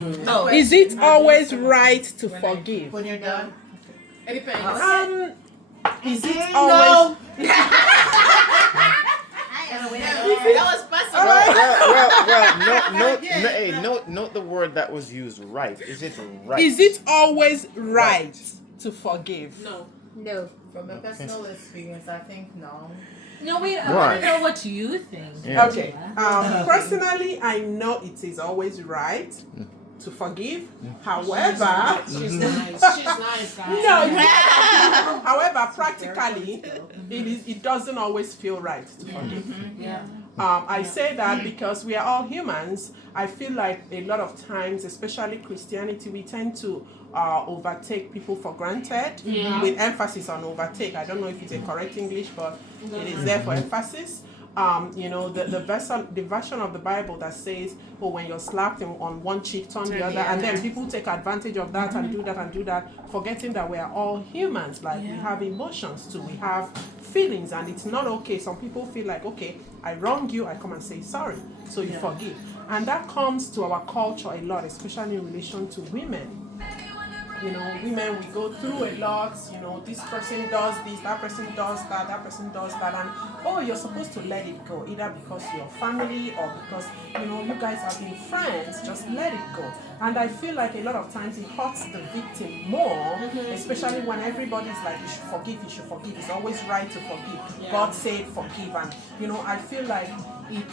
No. Is it always right to forgive? When you're done? It depends. Is it always... That was possible. Note the word that was used, right. Is it right? Is it always right to forgive? No. From a personal experience, I think no. No, wait, I want to know what you think. Yeah. Okay. Personally, I know it is always right to forgive. However, She's nice. She's nice, guys. no. However, practically, it doesn't always feel right to forgive. Yeah. I say that because we are all humans. I feel like a lot of times, especially Christianity, we tend to overtake people for granted, with emphasis on overtake. I don't know if it's a correct English, but it is there for emphasis. The version of the Bible that says, "Oh, when you're slapped on one cheek, turn the other," and then people take advantage of that and do that, forgetting that we are all humans. Like we have emotions too, we have feelings, and it's not okay. Some people feel like, okay, I wrong you, I come and say sorry, so you forgive, and that comes to our culture a lot, especially in relation to women. Women, we go through a lot, this person does this, that person does that, that person does that, and you're supposed to let it go, either because you're family or because, you guys have been friends, just let it go. And I feel like a lot of times it hurts the victim more, especially when everybody's like, you should forgive, it's always right to forgive. Yeah. God said forgive, and, I feel like it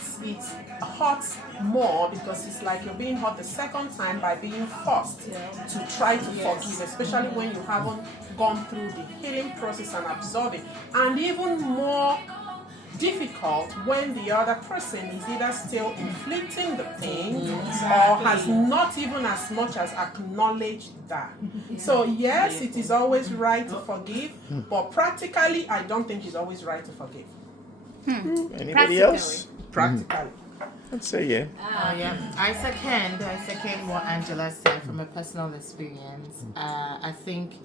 hurts more because it's like you're being hurt the second time by being forced to try to forgive, especially when you haven't gone through the healing process and absorb it. And even more difficult when the other person is either still inflicting the pain or has not even as much as acknowledged that. So yes, it is always right to forgive, but practically I don't think it's always right to forgive. Anybody else? Practically. I'd say yeah. I second what Angela said from a personal experience. I think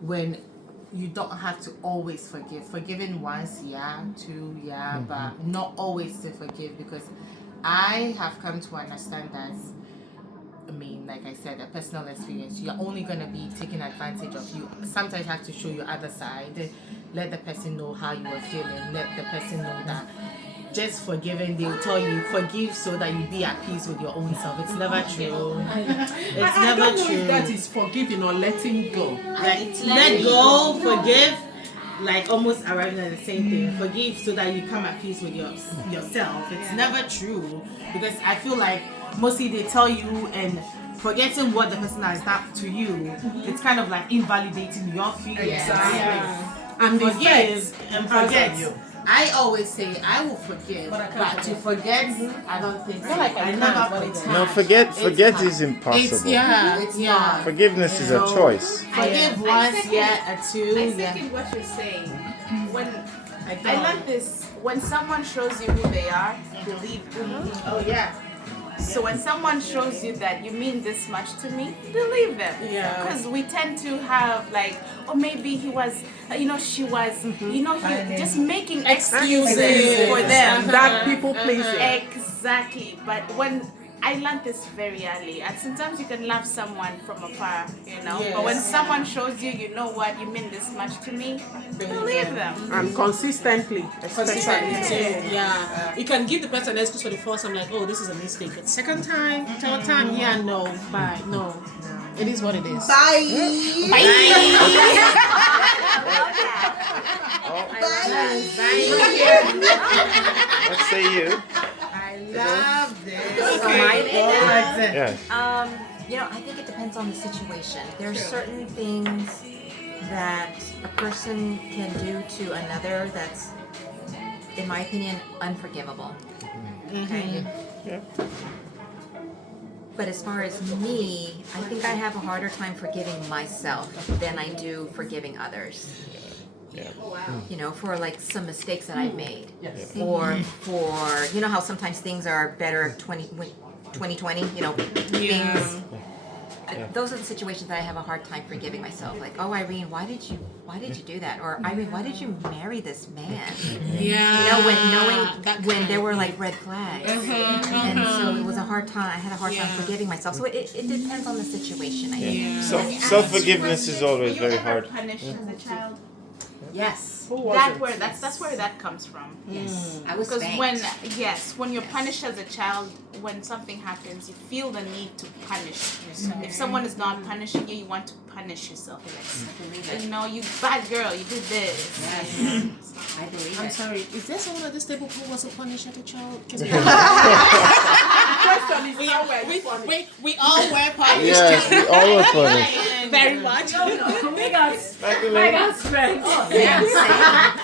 when you don't have to always forgive. Forgiving once, two, but not always to forgive, because I have come to understand that, like I said, a personal experience, you're only going to be taking advantage of you. Sometimes you have to show your other side. Let the person know how you are feeling. Let the person know that just forgiving, they'll tell you, forgive so that you be at peace with your own self. It's never true. It's I never don't know true. if that is forgiving or letting go. Let go, forgive, like almost arriving at the same thing. Forgive so that you come at peace with yourself. It's never true, because I feel like mostly they tell you, and forgetting what the person has done to you, it's kind of like invalidating your feelings. And forgive and forget. I always say I will forgive, but to forget, I don't think so. I never forget. No, forget is impossible. It's not. Forgiveness is a choice. Forgive once, a two. I second what you're saying. When I like this, when someone shows you who they are, believe them. Oh yeah. So when someone shows you that you mean this much to me, believe them. Yeah. Because we tend to have like, or maybe he was, she was, he just making excuses for them. That people pleasing. Exactly. But when I learned this very early, and sometimes you can love someone from afar, but when someone shows you, you know what, you mean this much to me, believe them. And consistently, especially. Yeah. You can give the person an excuse for the first time, like, oh, this is a mistake. But second time, third time, no, bye, no. It is what it is. Bye. Let's say you. I love this. Yes. I think it depends on the situation. There are certain things that a person can do to another that's, in my opinion, unforgivable. Okay? Yeah. But as far as me, I think I have a harder time forgiving myself than I do forgiving others. Yeah. For like some mistakes that I've made. Yes. Or for, how sometimes things are better 2020, things. those are the situations that I have a hard time forgiving myself. Like, oh, Irene, why did you do that? Or Irene, why did you marry this man? Yeah. When there were like red flags, and so it was a hard time. I had a hard time forgiving myself. So it depends on the situation. I think. So self-forgiveness is always very hard. Punished as a child. Yes. That's where that comes from. Yes. I was Because spanked. when you're punished as a child, when something happens, you feel the need to punish yourself. If someone is not punishing you, you want to punish yourself. Like, you know, you bad girl, you did this. Yes. I believe I'm it. sorry. Is there someone at this table who wasn't punished as a child? 'Cause Question is how were you punished? we all were punished. Yes, we all were punished. Very much. Magdalene, Friends.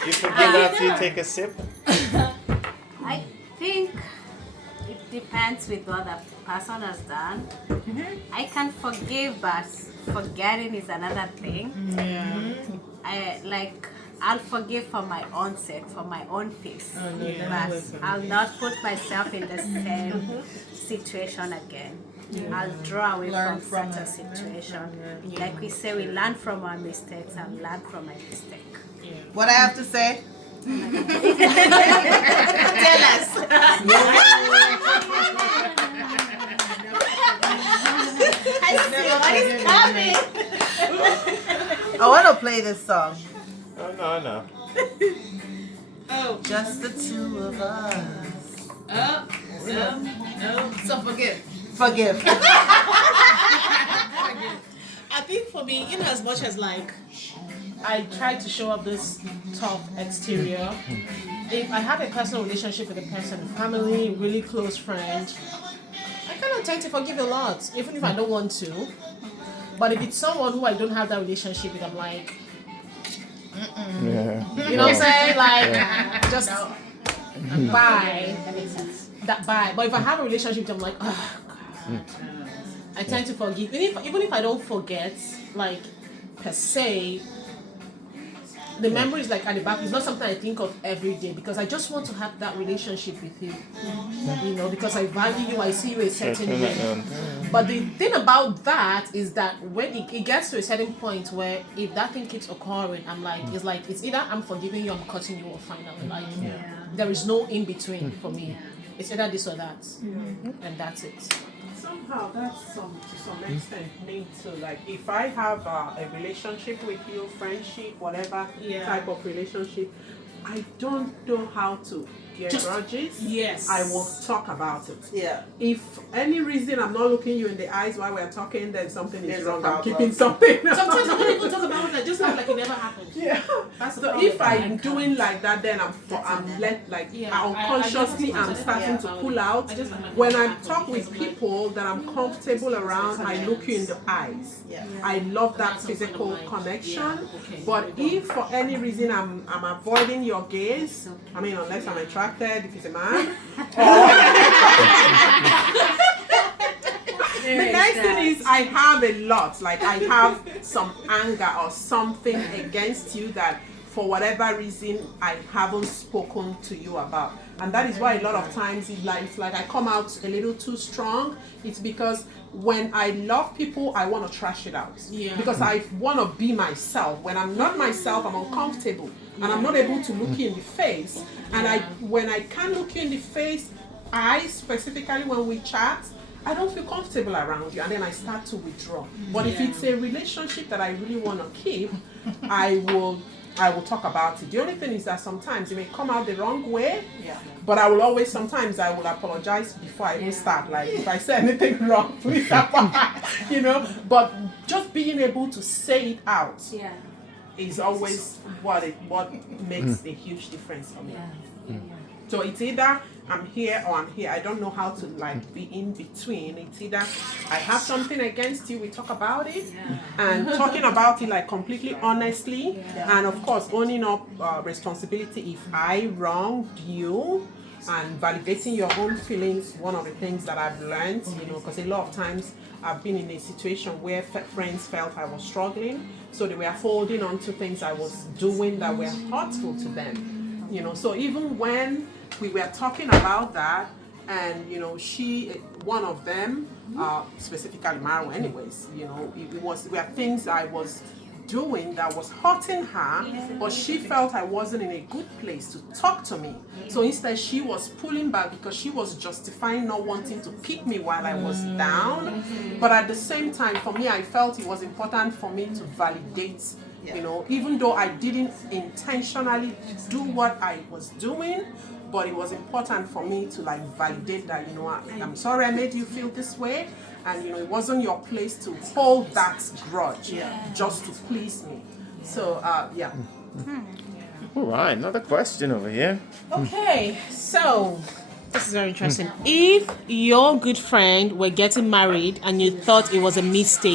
you forgive after you take a sip? I think it depends with what the person has done. I can forgive, but forgetting is another thing. I'll forgive for my own sake, for my own peace. But I'll not put myself in the same situation again. I'll draw away from such a situation. Like we say, we learn from our mistakes and learn from my mistake. What I have to say? Tell us. I see what is coming. I want to play this song. Oh, no. Just the two of us. So forgive. Forgive. I think for me, in as much as like I try to show up this tough exterior, if I have a personal relationship with a person, a family, really close friend, I kind of tend to forgive a lot, even if I don't want to. But if it's someone who I don't have that relationship with, I'm like, you know what I'm saying? Like, just bye. That bye. But if I have a relationship, I'm like, oh God. I tend to forgive. Even if I don't forget, like, per se, the memory is like at the back. It's not something I think of every day because I just want to have that relationship with you. You know, because I value you, I see you a certain way. But the thing about that is that when it gets to a certain point where if that thing keeps occurring, I'm like, it's either I'm forgiving you, I'm cutting you off finally. Like, there is no in between for me. It's either this or that, and that's it. Somehow that's to some extent me too. Like if I have a relationship with you, friendship, whatever type of relationship, I don't know how to get grudges. Yes. I will talk about it. Yeah. If any reason I'm not looking you in the eyes while we're talking, then something is There's a wrong. I'm problem. keeping something. Sometimes I don't even talk about it. Just like it never happened. Yeah. That's the So problem. if I'm doing like that, then I'm unconsciously I'm starting to pull out. When I talk with people that I'm comfortable around, I look you in the eyes. I love that physical connection. But if for any reason I'm avoiding your gaze, I mean unless I'm attracted, if it's a man, the next thing is I have a lot, like I have some anger or something against you that for whatever reason I haven't spoken to you about. And that is why a lot of times it's like I come out a little too strong. It's because when I love people, I want to trash it out. Because I want to be myself. When I'm not myself, I'm uncomfortable. And I'm not able to look you in the face. And when I can't look you in the face, specifically when we chat, I don't feel comfortable around you, and then I start to withdraw. But if it's a relationship that I really want to keep, I will talk about it. The only thing is that sometimes it may come out the wrong way, but I will sometimes I will apologize before I even start. Like if I say anything wrong, please apologize, but just being able to say it out is always what makes a huge difference for me. So it's either I'm here or I'm here. I don't know how to be in between. It's either I have something against you, we talk about it, and talking about it completely honestly, and of course owning up responsibility if I wronged you, and validating your own feelings. One of the things that I've learned, because a lot of times I've been in a situation where friends felt I was struggling, so they were holding on to things I was doing that were hurtful to them. So even when we were talking about that, and one of them, specifically Maro anyways, you know, it was, were things I was doing that was hurting her, but she felt I wasn't in a good place to talk to me. So instead she was pulling back because she was justifying not wanting to pick me while I was down. But at the same time, for me, I felt it was important for me to validate, you know, even though I didn't intentionally do what I was doing, but it was important for me to like validate that, you know, I'm sorry I made you feel this way, and you know, it wasn't your place to hold that grudge just to please me. So yeah. All right, another question over here. Okay, so this is very interesting. If your good friend were getting married and you thought it was a mistake,